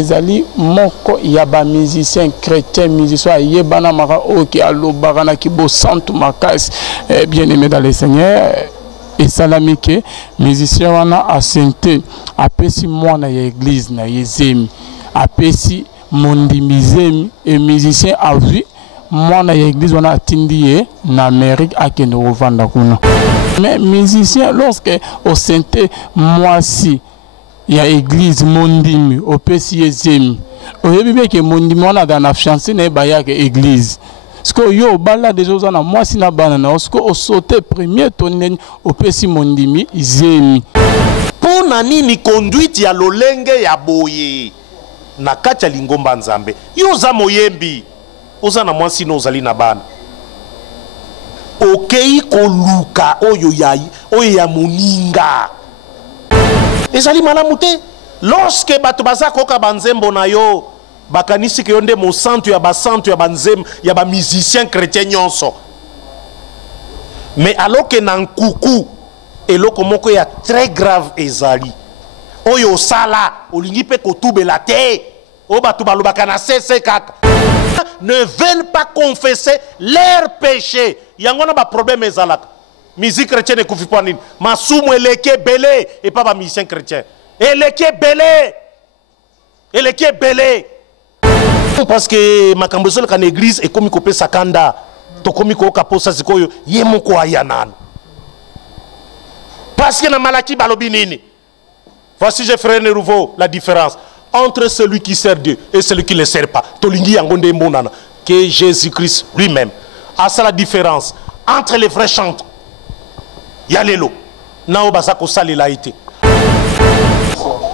ezali moko ya ba musicien chrétien musicien yebana maka oki alobaka na kibo santu makasi bien aimé dans le Seigneur et salamike musicien wana asente apesi mwana ya église na yezemi apesi mondimizemi et musicien a vu mwana ya église wana atindi ye na Amérique akende kovanda kuna mais musicien lorsque au sente mwasi ya église mondimi opesi yezemi oyebi bien que mondimi wana dans la fiancée na baya ke église ce que yo bala déjà ozana mwasi na bana na ce que au sauter premier tonne opesi mondimi zemi pour nani ni conduite ya lolenge ya boye na kati ya lingomba nzambe yo za moyembi oza na mwasi no ozali na bana okei koluka oyo ya moninga ezali malamu te lorsque bato baza koka banzembo na yo bakanisi ke yo nde mosantu ya basantu ya banzembo ya ba musicien chrétien nyonso mais alors que na nkuku eloko moko ya très grave ezali oyo sala olingi pe kotubela te o bato balobaka na sese kaka ne veulent pas confesser leur péché yango na ba problème ezalaka musique chrétienne ekufi po nini masumu eleke belé et pas ba musicien chrétien eleke belé parce que makambo ezoleka na église ekomi kopesa kanda tokomi koyoka posa sikoyo ye moko aya nanu parce que na malaki balobi nini. Voici, je ferai de nouveau la différence entre celui qui sert Dieu et celui qui ne le sert pas. Tolingi yangonde mbonana que Jésus-Christ lui-même a ça la différence entre les vrais chanteurs. Yalelo nao basako sali laïté.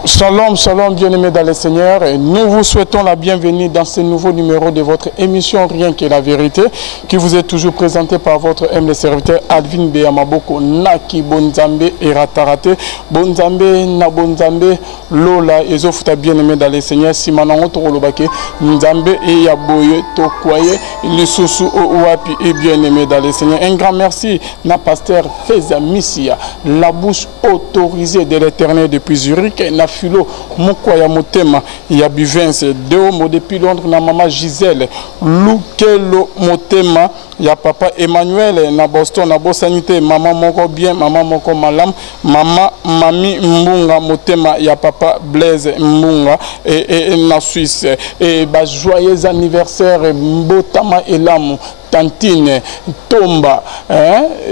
Shalom, shalom, bien-aimés dans le Seigneur. Et nous vous souhaitons la bienvenue dans ce nouveau numéro de votre émission Rien que la vérité, qui vous est toujours présenté par votre humble serviteur Alvin Beyamaboko Naki Bonzambe et Ratarate. Bonzambe, na Bonzambe, Lola, et Zofuta bien-aimés dans le Seigneur. Simanango Torolobake, Nzambe et Yaboye, Tokwaye, les Sousou Ouapi et bien-aimés dans le Seigneur. Un grand merci, na pasteur Feza Missia, la bouche autorisée de l'éternel depuis Zurich. Na filo mokwaya motema ya Bivence Deomo depuis Londres na mama Gisèle Lukelo motema ya papa Emmanuel na Boston na bosanité mama moko bien mama moko malam mama mami Mbunga motema ya papa Blaise Mbunga et na Suisse et ba joyeux anniversaire Mbotama Elamu Tantine Tomba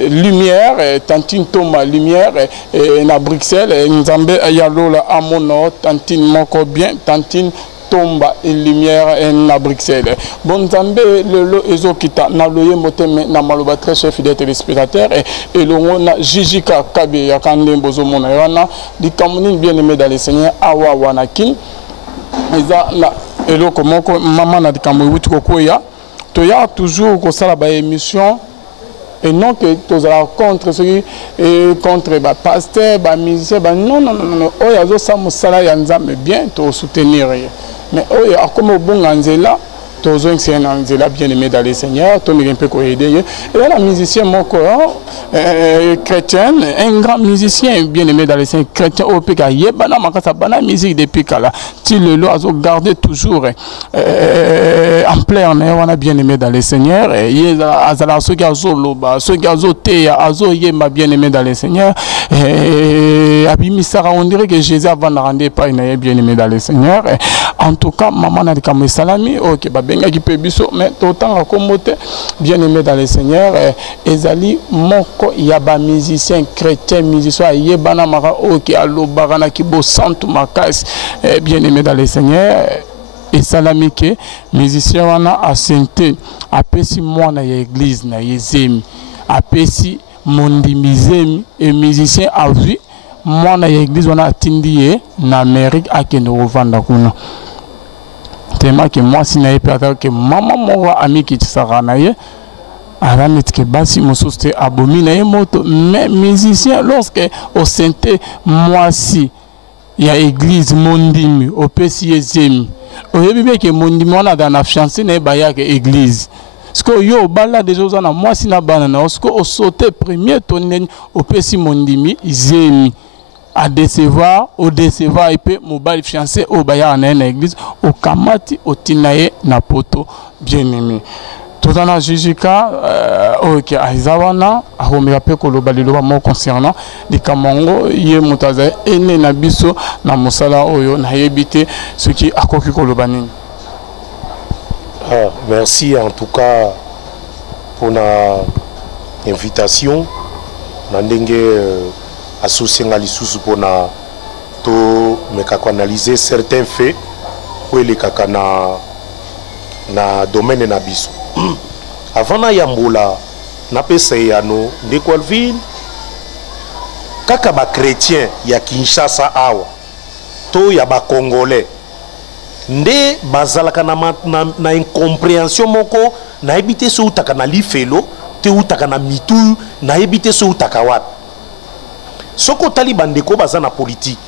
Lumière Tantine Tomba Lumière na Bruxelles Nzambe Ayalola Amono Tantine moko bien Tantine Tomba et Lumière na Bruxelles. Bon Nzambe lelo ezokita na loye moteme na maloba très chef des téléspectateurs et longo na Jijika Kabe ya kande bozo mona yana di kamuni bien aimé dans le Seigneur awa wanakin eza na eloko moko mama na di kamuni wuti kokoya il y a toujours comme ça la émission et non que tu as contre ceux contre les pasteurs, les musiciens, non. Oh y a ça musala yanza mais bien tu soutenir mais oh y a comme bon anzela tu as un anzela bien aimé dans le Seigneur tu me un peu aider et là la musicien mon corps chrétien un grand musicien bien aimé dans le Seigneur chrétien au pika yebana makasa bana musique depuis kala tu le lo azo garder toujours en plein air on a bien aimé dans le Seigneur et azala ceux qui azo loba ceux qui azo te azo yema bien aimé dans le Seigneur et abimisara on dirait que Jésus va nous rendre pas une bien aimé dans le Seigneur en tout cas maman na comme salami OK babenga qui peut biso mais autant comme bien aimé dans le Seigneur ezali moko ya ba musicien chrétien musicien yebana maka OK alobaka na kibo santu makasi bien aimé dans le Seigneur et salamike musicien wana asente apesi mwana ya église na yezemi apesi mondimizemi et musicien a vu mwana ya église wana atindi ye na Amérique akende kovanda kuna tellement que moi si n'avais pas que maman mon ami qui sera naïe alors que basi mososte abomine moto mais musicien lorsque au sainté moi si il y a église mondimi au pesi yezemi oyebi bien que mondimi wana dans la fiancée na baya que église ce que yo bala déjà ozana mwasi na bana na ce que au sauter premier tonne au pesi mondimi zemi à décevoir, au décevoir et puis mobile fiancé au bayar na église au kamati au tinaye na poto bien aimé. Tout en Jijika, ok, Aizawana, a remis peu que le balilo mot concernant les Kamongo, yé mutaza, et na biso, na mosala oyo, na yébité, ce qui a coquille le merci en tout cas pour l'invitation. Nandenge associé à l'issue pour analyser certains faits pour les kakana na domaine na biso. Avant na yambola na pesa yano ndekwalvin kaka ba chrétien ya Kinshasa awa to ya ba congolais nde bazalaka na incompréhension moko na ebité so utaka na lifelo te utaka na mitu na ebité so utaka wapi soko tali bandeko baza na politique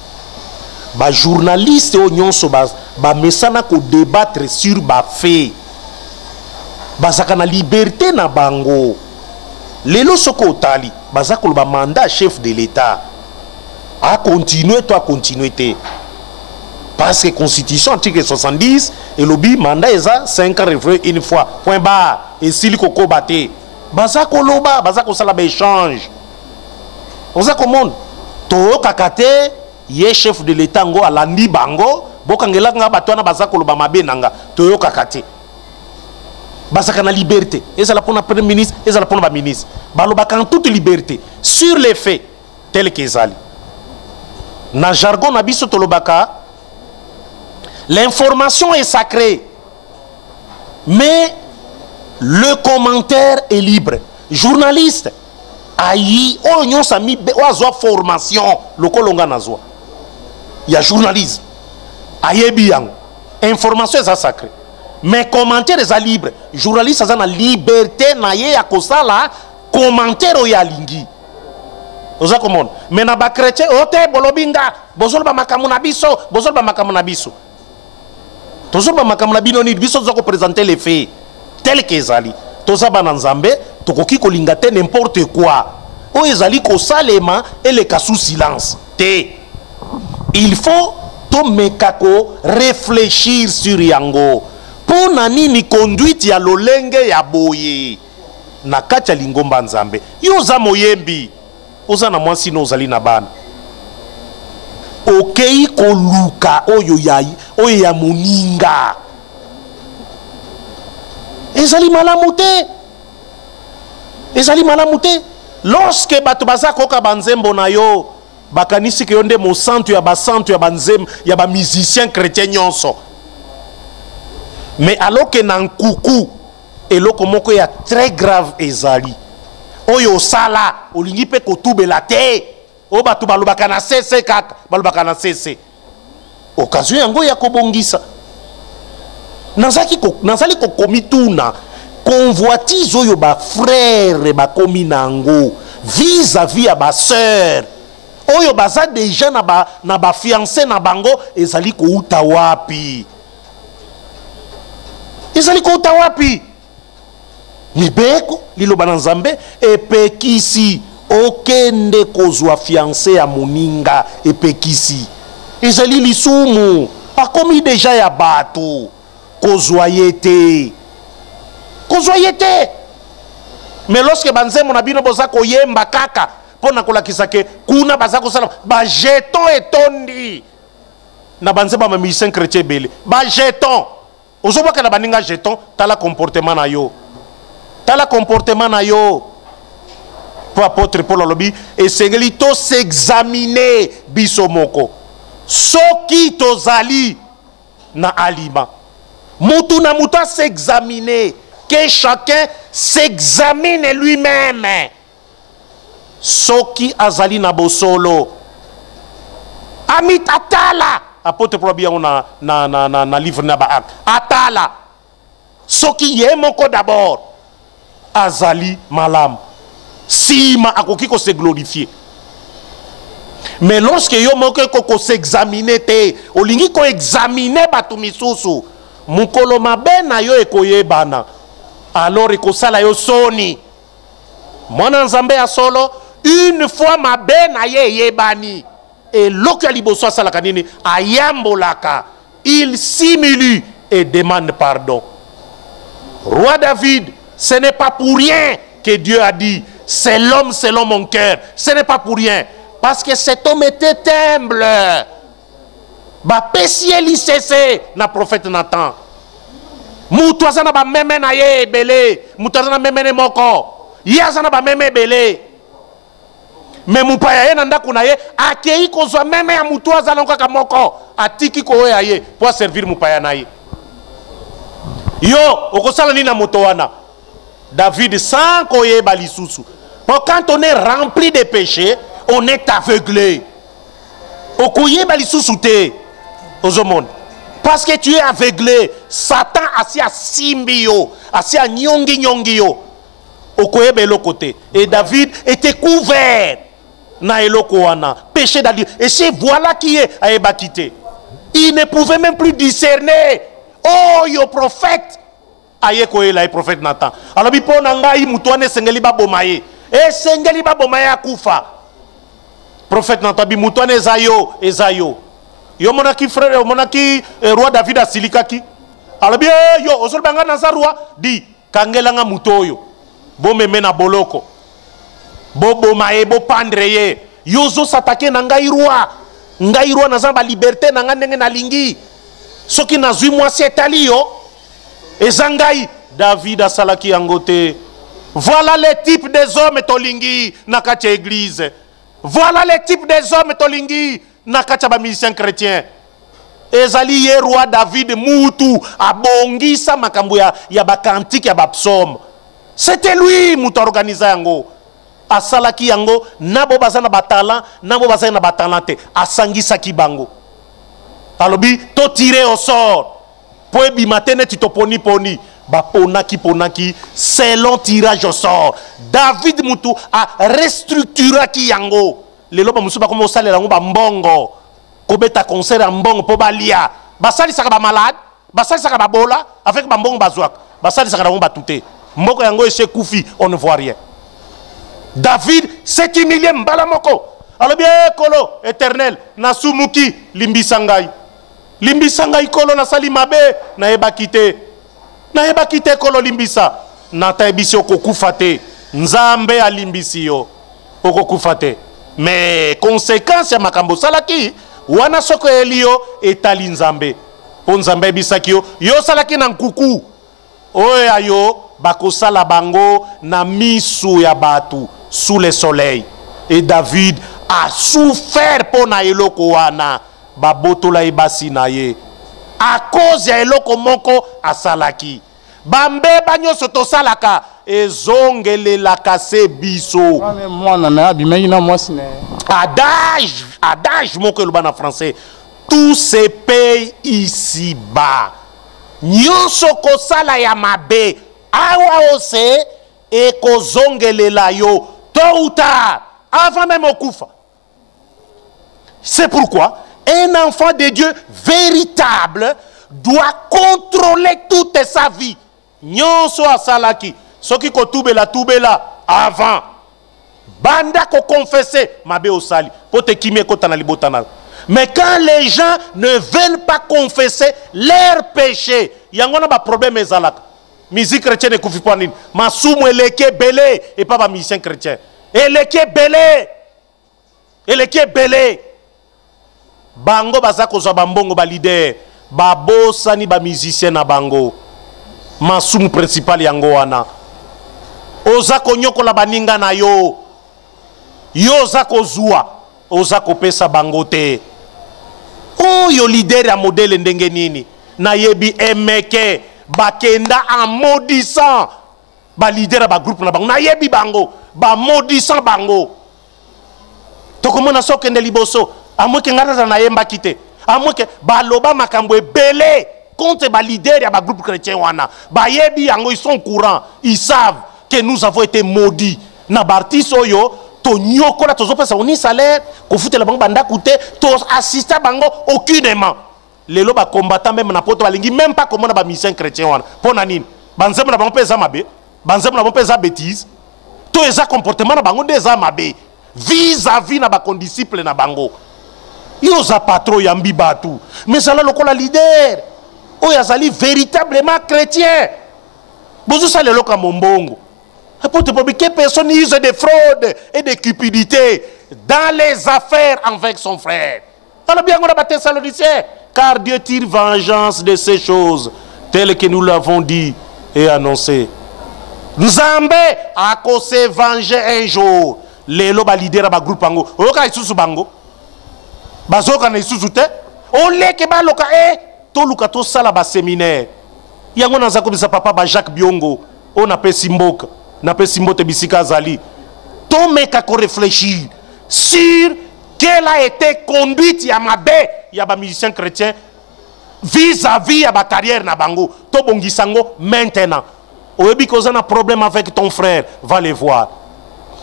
ba journaliste o nyonso ba mesana ko débattre sur ba fait bazaka na liberté na bango lelo soko otali bazako ba mandat chef de l'état a continuer toi continuer te parce que constitution article 70 et lobby mandat eza 5 ans refait une fois point barre et s'il koko baté bazako loba bazako sala ba échange ozako monde to kakate ye chef de l'état ngo alandi bango bokangela nga batwana bazako loba mabe nanga to kakate basaka na liberté et ça la pour le premier ministre et ça la pour le ministre balobaka en toute liberté sur les faits tels que ezali na jargon na biso tolobaka l'information est sacrée mais le commentaire est libre journaliste ayi onyo sami oazwa formation lokolonga nazwa ya journalisme ayebi yango information est sacrée mais commentaire est libre journaliste a na liberté na ye ya kosala commentaire o ya lingi oza komona mais na ba chrétien ote bolobinga bozolo ba makamu na biso bozolo ba makamu na biso tozolo ba makamu na bino ni biso zo ko présenter les faits tel que ezali toza ba nzambe tokoki ko linga te n'importe quoi o ezali ko salema et le cas sous silence te il faut to mekako réfléchir sur yango pour nani conduite ya lolenge ya boye na kati ya lingomba nzambe yo za moyembi oza na mwasi no ozali na bana okei koluka oyo ya moninga ezali malamu te lorsque bato baza koka banzembo na yo bakanisi ke yo nde mosantu ya basantu ya banzembo ya ba musicien chrétien nyonso mais alors que nan kuku eloko moko ya très grave ezali oyo sala olingi pe kotubela te o batu balobaka na sese kaka balobaka na sese occasion yango ya kobongisa nazali kokomi tuna convoitise oyo ba frère bakomi nango vis-à-vis ya ba sœur oyo baza déjà na ba fiancé na bango ezali kouta wapi ezali kouta wapi mibeko liloba na nzambe epekisi okende kozwa fiancé ya moninga epekisi ezali lisumu akomi deja ya bato kozwa ye te mais lorsque banzembo na bino boza koyemba kaka pona kolakisa ke kuna baza kosala bajeton etondi na banzembo ya musicien chrétien ebele bajeton ozobwaka na baninga jeton tala comportement na yo po apôtre Paul alobi esengeli to s'examiner biso moko soki tozali na alima mutu na mutu s'examiner que chacun s'examine lui-même soki azali na bosolo amit atala apôtre Paul bien na livre na ba atala soki ye moko d'abord azali malam sima akoki ko se glorifier mais lorsque yo moko ko s'examiner te olingi ko examiner batu misusu mukolo mabe na yo ekoyebana alors ekosala yo soni mwana nzambe ya solo une fois mabe na ye yebani et l'okia liboso asalaka nini ayambolaka, il simule et demande pardon. Roi David, ce n'est pas pour rien que Dieu a dit c'est l'homme selon mon cœur. Ce n'est pas pour rien, parce que cet homme était humble. Ba pesieli cessé na prophète Nathan. Mutwazana ba meme na ye belé, mutwazana meme ne moko. Yazana ba meme belé. Mais mupaya ye nanda kuna ye akei kozwa meme ya mutwazana nkaka moko atiki ko ya ye pour servir mupaya na ye. Yo okosala ni na moto wana. David sans koye balisusu. Pour quand on est rempli de péchés, on est aveuglé. Okoye balisusu te. Aux hommes. Parce que tu es aveuglé, Satan assis à Simbio, assis à Nyongi yo. Okoye belo côté. Et David était couvert. Na eloko wana, péché d'Ali. Et c'est voilà qui est à Ebakité. Il ne pouvait même plus discerner. Oh, yo prophète. Aye koye la prophète Nathan. Alors bi po nanga i mutuane sengeli ba bomaye. E sengeli ba bomaye akufa. Prophète Nathan bi mutuane ezayo. Yo monaki frère, yo monaki roi David asilikaki. Alors bien yo osol banga na sa roi di kangelanga mutoyo. Bo meme na boloko. Bo bomaye bo pandreye. Yo zo s'attaquer na ngai roi na zamba liberté na ngandenge na lingi. Soki na zui moi setali yo. Ezangai David asalaki yangote. Voilà les types des hommes tolingi na katia église. Voilà les types des hommes tolingi na katia ba musicien chrétien. Ezali ye roi David mutu abongisa makambo ya ba cantique ya ba psaume. C'était lui mutu organisa yango. Asalaki yango nabo bazana ba talent, nabo bazana ba talente. Asangisaki bango. Alobi to tirer au sort. Poe bimatene ti to poni ba ponaki selon tirage au sort. David mutu a restructuré ki yango. Lelo ba musu ba komo salela ngo ba mbongo. Kobeta concert en mbongo po balia. Basali saka ba malade, basali saka ba bola avec ba mbongo bazwak. Basali saka ba touté. Mboko yango ese kufi, on ne voit rien. David c'est qui millième balamoko. Alors bien kolo éternel na sumuki limbisangai. Limbisangai kolo na sali mabe na ebakite. Na ebakite kolo limbisa. Na taibisi okokufate. Nzambe alimbisi yo. Okokufate. Mais conséquence ya makambo salaki wana soko elio etali nzambe. Po nzambe bisaki yo salaki na nkuku. Oya yo bakosala bango na misu ya batu sous le soleil. Et David a souffert pour na eloko wana babotola ebasi na ye à cause ya eloko moko asalaki. Bambe banyo soto salaka ezongelelaka se biso. Adage moko eloba na français. Tout se paye ici-bas. Nyonso kosala ya mabe awa ose e kozongelela yo tôt ou tard avant même okufa. C'est pourquoi un enfant de Dieu véritable doit contrôler toute sa vie. Nyonso asalaki soki ko tubela avant banda ko confesser mabe osali pote kimie kota na libotana. Mais quand les gens ne veulent pas confesser leurs péchés, yango na ba problème ezalaka. Musique chrétienne ekufi po nini? Masumu eleke belé et pas ba musicien chrétien. Eleke belé. Bango baza kozwa bambongo ba leader, ba bosani ba musicien na bango. Masumu principal yango wana. Oza konyokola baninga na yo. Yo za kozua, oza kopesa bango te. Oh yo leader ya modèle ndenge nini? Na yebi emeke bakenda en maudissant ba leader ba groupe na bango. Na yebi bango ba maudissant bango. Tokomona sokende liboso amoke ngata na yemba kite. Amoke ba loba makambo ebele contre ba leader ya ba groupe chrétien wana. Ba yebi yango ils sont courants, ils savent que nous avons été maudits. Na bartiso yo to nyoko la tozopesa oni salaire ko futela bango banda coûté to assister bango aucunement. Lelo ba combattant même na poto balingi même pas comme na ba mission chrétien wana. Pona nini? Banzemo na bango pesa mabe, banzemo na bango pesa bêtise. To eza comportement na bango des mabe vis-à-vis na ba condisciple na bango. yoza patron yambi batu mais zala lokola leader oyo azali véritablement chrétien bozo sala loka mombongo apôtre pour que personne use de fraude et de cupidité dans les affaires avec son frère. Alors bien on a battu Thessaloniciens, car Dieu tire vengeance de ces choses telles que nous l'avons dit et annoncé. Nzambe a se venger un jour. Les loba leader ba groupe bango. Oka isusu bango. Bazoka na isusu te. Ole ke ba loka to luka to sala ba séminaire. Yango na zako bisa papa ba Jacques Biongo. On appelle Simboka. Na pe Simbote bisika zali. To meka ko réfléchir sur quelle a été conduite ya mabe ya ba musicien chrétien vis-à-vis ya ba carrière na bango. To bongisango maintenant. Oyebi koza na problème avec ton frère, va les voir.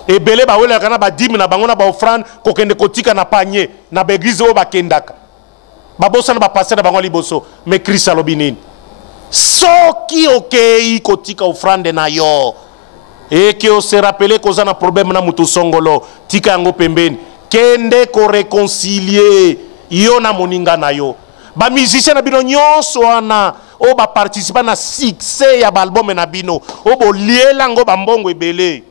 Et belé ba wele kana ba dim na bango na ba offrande ko kende kotika na panier na ba église o ba kendaka. Ba bossa na ba passer na bango liboso, mais Christ alobinine. Soki okei kotika offrande na yo. Et que on se rappelle koza na problème na mutu songolo, tika yango pembeni. Kende ko réconcilier yo na moninga na yo. Ba musicien na bino nyonso wana o ba participer na succès ya album na bino o bo liela ngo ba mbongo ebele.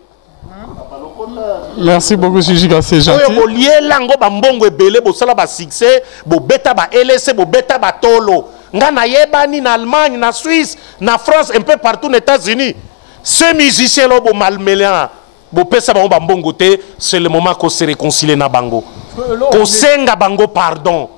Merci beaucoup Jijika, c'est gentil. O bo liela ngo ba mbongo ebele bo sala ba succès bo beta ba LC bo beta ba tolo nga na yebani na Allemagne na Suisse na France un peu partout aux États-Unis. Ces musiciens là bo malmélian bo pesa ba mbongo te, c'est le moment qu'on se réconcilie na bango. Ko senga bango pardon.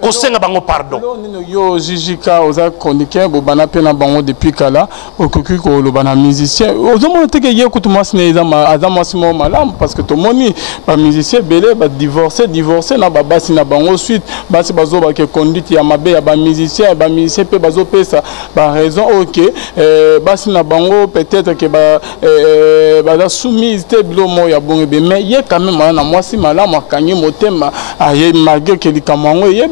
Kosenga bango pardon. Yo Jijika oza chroniqueur bo bana pena bango depuis kala okoki ko lo bana musicien. Ozo monte ke ye kutu masine ezama azama simo malam parce que to moni ba musicien belé ba divorcer na ba basi na bango suite basi bazo ba ke conduite ya mabe ya ba musicien pe bazo pesa ba raison OK basi na bango peut-être que ba la soumise te blomo ya bongo be mais ye quand même na mwasi malam akanyi motema aye malgré que likamango ye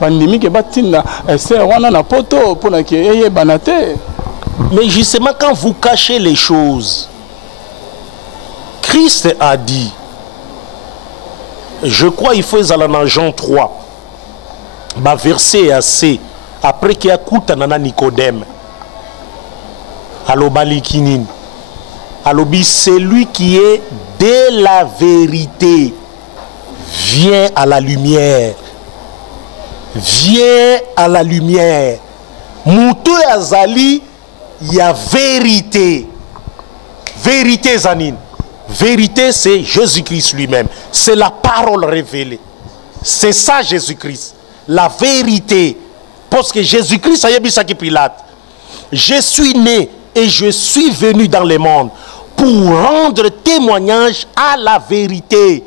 bandimi ke batinda c'est wana na poto pona ke eye banate. Mais justement quand vous cachez les choses, Christ a dit, je crois il faut aller dans Jean 3 ba verset assez après qu'il a kuta nana Nicodème alobali kinini alobi celui qui est de la vérité vient à la lumière. Viens à la lumière. Moutou azali, il y a vérité. Vérité zanine. Vérité c'est Jésus-Christ lui-même. C'est la parole révélée. C'est ça Jésus-Christ. La vérité. Parce que Jésus-Christ a dit ça qui Pilate. Je suis né et je suis venu dans le monde pour rendre témoignage à la vérité.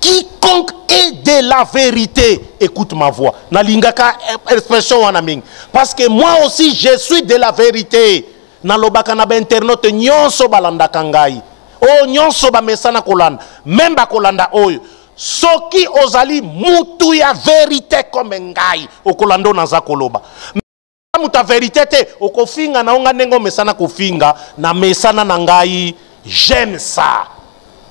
Quiconque est de la vérité, écoute ma voix. Nalingaka expression wanaming. Parce que moi aussi je suis de la vérité. Nalobaka na ba internaute nyonso balanda kangai. O nyonso ba mesana kolanda. Même ba kolanda oyo. Soki ozali mutu ya vérité comme ngai. Okolando naza koloba. Muta vérité te okofinga na onga nengo mesana kofinga na mesana na ngai. J'aime ça.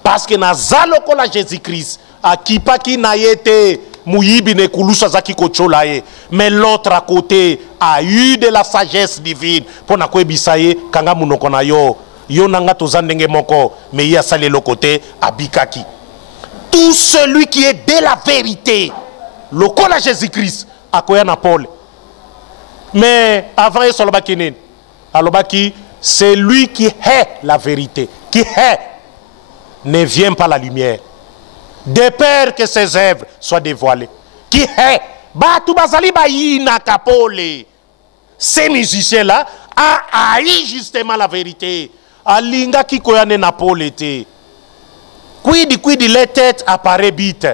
Parce que na zaloko la Jésus-Christ a kipaki na yete muyibi ne kulusa zaki kochola ye, mais l'autre à côté a eu de la sagesse divine pour na kwebisa ye kanga munoko na yo yo nanga tozandenge moko mais ya sale le côté abikaki. Tout celui qui est de la vérité loko la Jésus-Christ akoya na Paul. Mais avant il solobaki nini alobaki c'est lui qui est la vérité, qui est ne vient pas la lumière, de peur que ses œuvres soient dévoilées. Qui est Batu Bazali Baïna Kapole. Ces musiciens-là a haï justement la vérité. Alinga qui koyane Napolete. Quidi les têtes apparaît bite.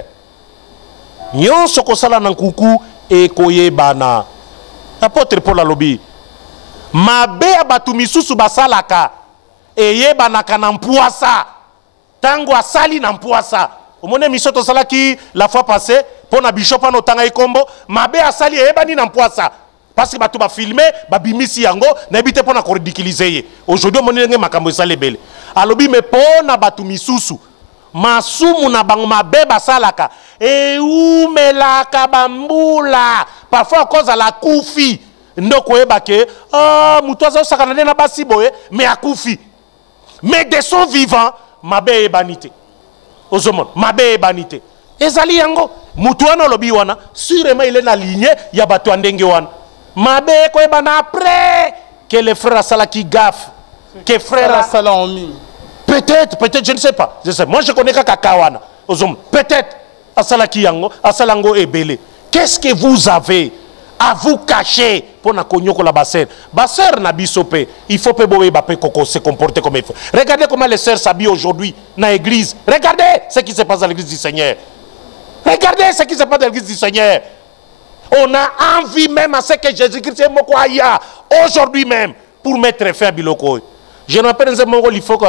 Nyon sokosala nankuku e koye bana. Apôtre Paul alobi. Mabe abatu misusu basalaka. Eye banaka nampuasa. Tango asali na mpuasa. Omone misoto salaki la fois passée pour na bishop no tanga ikombo mabe asali ebani na mpuasa parce que batu ba filmer ba bimisi yango na ebite pour na ridiculiser ye. Aujourd'hui omone nge makambo esale bele. Alobi me pona batu misusu masumu na bango mabe basalaka eumelaka bambula parfois à cause de la kufi ndoko ebake mutu azosaka na basi boye mais akufi mais de son vivant mabe ebanité ozomon mabe ebanité ezali yango mutu wana lobi wana sûrement il est na lignée ya bato ndenge wana mabe ko ebana après que les frères asala qui gaffe que frère asala omi peut-être je ne sais pas moi je connais kakawana ozomon peut-être asala ki yango asalango ebele qu'est-ce que vous avez à vous cacher pour na konyoko la basser na bisope il faut pe boye bape koko se comporter comme il faut. Regardez comment les sœurs s'habillent aujourd'hui dans l'église. Regardez ce qui se passe dans l'église du Seigneur. Regardez ce qui se passe dans l'église du Seigneur. On a envie même à ce que Jésus-Christ est mokoya aujourd'hui même pour mettre fin à biloko. Je ne rappelle pas il faut que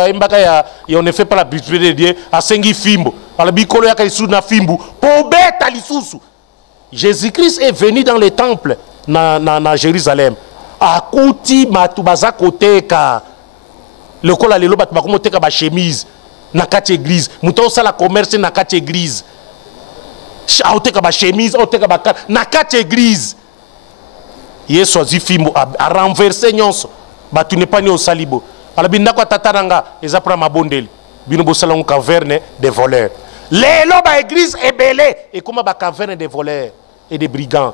on ne fait pas la biscuit de Dieu à sengi fimbo. Par bikolo ya kaisu na fimbo pour beta lisusu. Jésus-Christ est venu dans les temples na Jérusalem. Akuti matubaza koteka. Le kola lelo bat bakomoteka ba chemise na kati église. Muto sala commerce na kati église. Aoteka ba chemise, aoteka ba na kati église. Yesu azifimbo a renverser nyonso. Batu ne pas ni au salibo. Ala bindako tataranga eza pra mabondeli. Bino bosala un caverne des voleurs. Les lobes église est belé et comment ba caverne des voleurs et des brigands.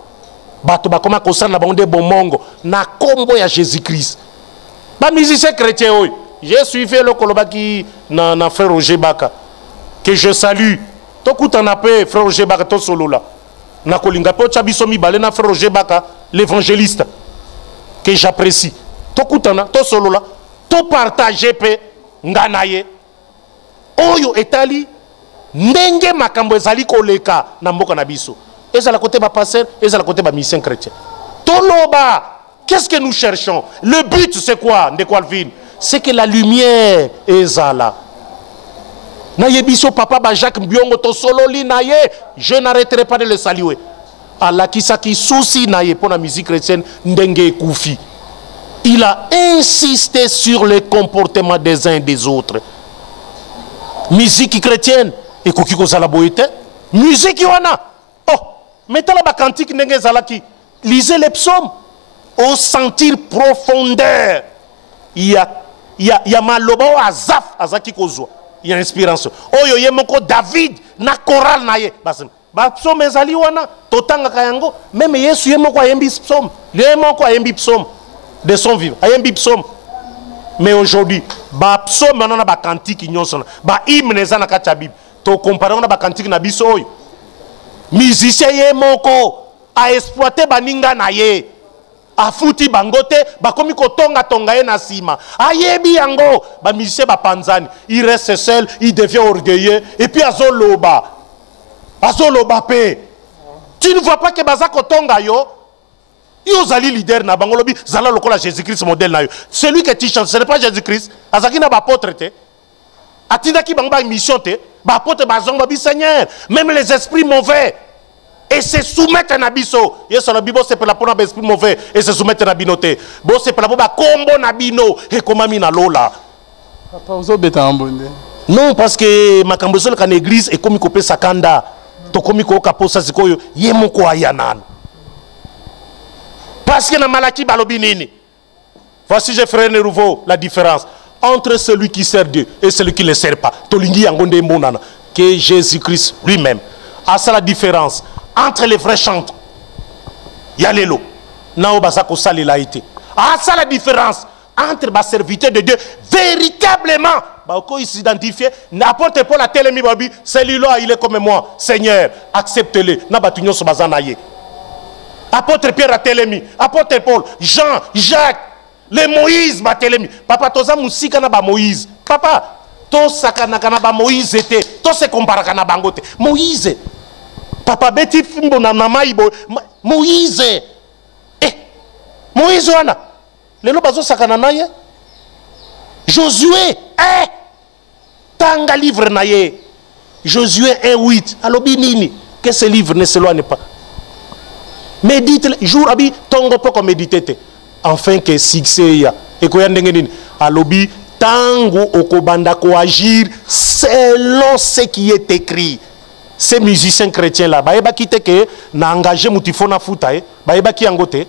Bato ba comment concerne la bande bomongo na combo ya Jésus-Christ. Ba musicien chrétien oi. J'ai suivi le kolobaki na frère Roger Baka que je salue. To kuta na pe frère Roger Baka to solo là. Na kolinga po chabiso mi balé na frère Roger Baka l'évangéliste que j'apprécie. To kuta na to solo là. To partager pe nganaye. Oyo etali ndenge makambo ezali koleka na mboka na biso ezala côté ba pasteur ezala côté ba mission chrétien toloba qu'est-ce que nous cherchons le but c'est quoi ndeko Alvin c'est que la lumière ezala na yebiso papa ba Jacques Mbiongo to sololi na ye je n'arrêterai pas de le saluer ala kisaki souci na ye pour la musique chrétienne ndenge kufi il a insisté sur le comportement des uns et des autres musique chrétienne et koki ko zala boyete musique wana oh mettez la cantique ndenge zalaki lisez les psaumes au sentir profondeur il y a maloba azaf azaki kozwa il y a inspiration oyo yemoko David na chorale na ye bas ba psaume ezali wana totanga kayango même Yesu yemoko ayembi psaume yemoko ayembi psaume de son vivant ayembi psaume. Mais aujourd'hui ba psaume na ba cantique nyonso ba hymne ezana kati Bible to comparer na ba cantique na biso oyo musicien ye moko a exploiter baninga na ye a futi bangote bakomi kotonga tonga ye na sima ayebi yango ba musicien ba panzani il reste seul il devient orgueilleux et puis azoloba pe tu ne vois pas que baza kotonga yo yo zali leader na bangolobi zala lokola Jésus-Christ modèle na yo celui que tu chantes ce n'est pas Jésus-Christ azaki na ba apôtre te atinda ki bangba mission te ba apôtre bazonga bi Seigneur même les esprits mauvais et se soumettent à biso yeso la bibo c'est pour la pona esprit mauvais et se soumettent à binote bo c'est pour la ba kombo na bino et komami na lola papa ozo beta ambonde non parce que makambo zo ka na église et komi kopé sakanda to komi ko kaposa sikoyo yemoko ayana. Parce que dans Malaki balobi nini. Voici, je ferai de nouveau la différence entre celui qui sert Dieu et celui qui ne le sert pas. Tolingi yangonde mbonana que Jésus-Christ lui-même a ça la différence entre les vrais chanteurs. Yalelo nao basako salela ite. A ça la différence entre les serviteurs de Dieu véritablement. Bako il s'identifie n'apporte pas la télé mi babi celui-là il est comme moi Seigneur accepte-le na batunyo so bazanaye. Apôtre Pierre a télémi, apôtre Paul, Jean, Jacques, les Moïse ba télémi. Papa toza musika na ba Moïse. Papa to sakana kana ba Moïse était, to se compara kana bangote. Moïse. Papa beti fimbo na maibo Moïse. Moïse wana. Lelo bazo sakana naye. Josué, tanga livre naye. Josué 1:8. Alobi nini que ce livre ne s'éloigne pas. Médite jour abi tongo poko méditer enfin que succès ya et ko yandenge nini alobi tango okobanda ko agir selon ce qui est écrit. Ces musiciens chrétiens là, bah eba kite que na engagé mutifona futa bah eba ki angote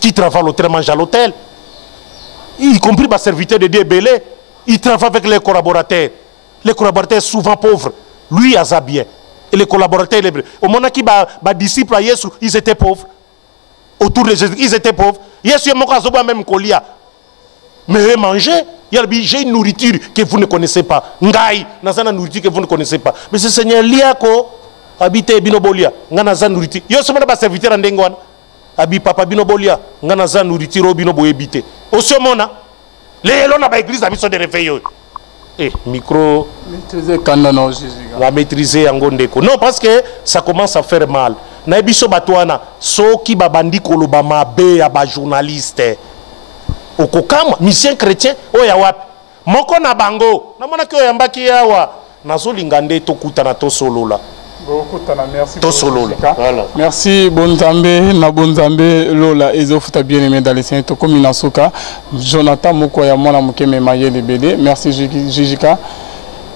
qui travaille à l'hôtel mange à l'hôtel. Y compris les serviteurs de Dieu belé, il travaille avec les collaborateurs. Les collaborateurs souvent pauvres. Lui, il a bien. Et les collaborateurs, au moment qui les disciples à Jésus, ils étaient pauvres. Autour de Jésus, ils étaient pauvres. Jésus est même colia. Mais manger, j'ai une nourriture que vous ne connaissez pas. Ngai, une nourriture que vous ne connaissez pas. Mais ce Seigneur, liako, habite binobolia, ngana nourriture. Yo sommes des serviteurs en Dengwan. Abi papa binobolia, ngana nourriture binobo ebite. Aussi mona, les gens dans l'église habitent de réveil. Eh, micro. Maîtriser Kandano, Jésus. La maîtriser en gondeko. Non, parce que ça commence à faire mal. Na ebiso batwana, so ki babandi koloba mabe ya ba journaliste. Okokama, mission chrétien, oya wapi. Moko na bango, na mona ki oyambaki yawa. Nazo lingande to kutana to solo la. Merci. Voilà. Merci Bonzambe, na Bonzambe Lola Ezofuta bien aimé dans les Seigneurs comme Inasuka, Jonathan Mokoya Mona Mukeme Maye Lebele. Merci Jijika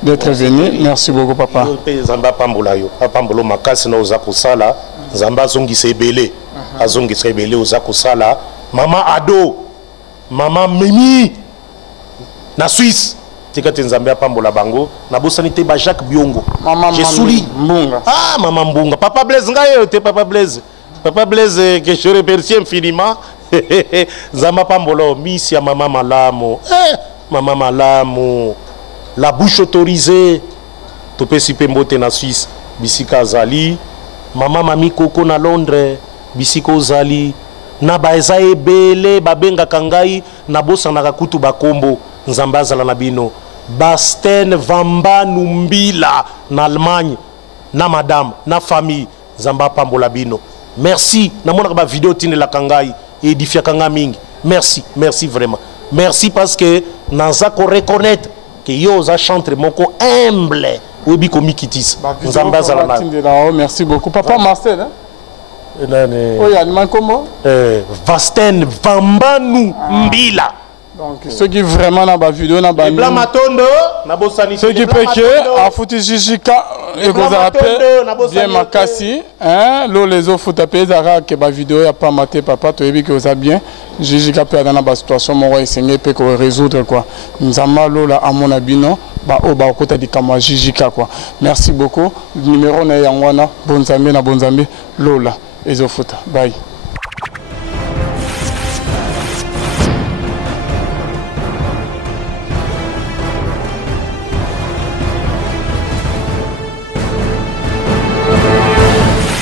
d'être venu. Merci beaucoup papa. Zamba pambola yo, pambolo makasi na ozako sala, Zamba zongi se belé. Azongi se belé ozako sala. Maman Ado, maman Mimi na Suisse. Tika tenzambia pambola bango na bosanité ba Jacques Biongo. J'ai souli Mbunga. Ah maman Mbunga, papa Blaise ngayo te papa Blaise. Papa Blaise que je remercie infiniment. Zamba pambola miss ya maman Malamo. Maman Malamo. La bouche autorisée. Topé sipembote na Suisse. Bisika Zali. Maman Mami Coco na Londres. Bisiko Zali. Na baeza ebele babenga kangai na bosa na kakutu bakombo. Nzambaza la nabino. Basten Vamba Numbila en Allemagne, na madame, na famille, Zamba Pambola Bino. Merci. Na mona ba vidéo tine la kangai et edifia kanga mingi. Merci, merci vraiment. Merci parce que naza ko reconnaître que yo za chantre moko humble. Webi ko mikitis. Zamba za la. Merci beaucoup papa Marcel hein. Oh ya ni comment Basten Vamba Numbila. Donc, ceux qui vraiment n'ont pas vidéo, n'ont pas ceux qui peuvent que, à foutu Jijika, et vous rappelez, bien Makassi, hein, l'eau les autres fout à payer, Zara, que la vidéo n'a pas maté, papa, tu as vu que vous avez bien, Jijika peut dans la situation, mon roi enseigné, peut résoudre quoi. Nous avons l'eau là, à mon abino, bah, au bas, au côté du Kama, Jijika quoi. Merci beaucoup. Le numéro n'est pas Bonzambe, na Bonzambe, l'eau là, les autres fout. Bye.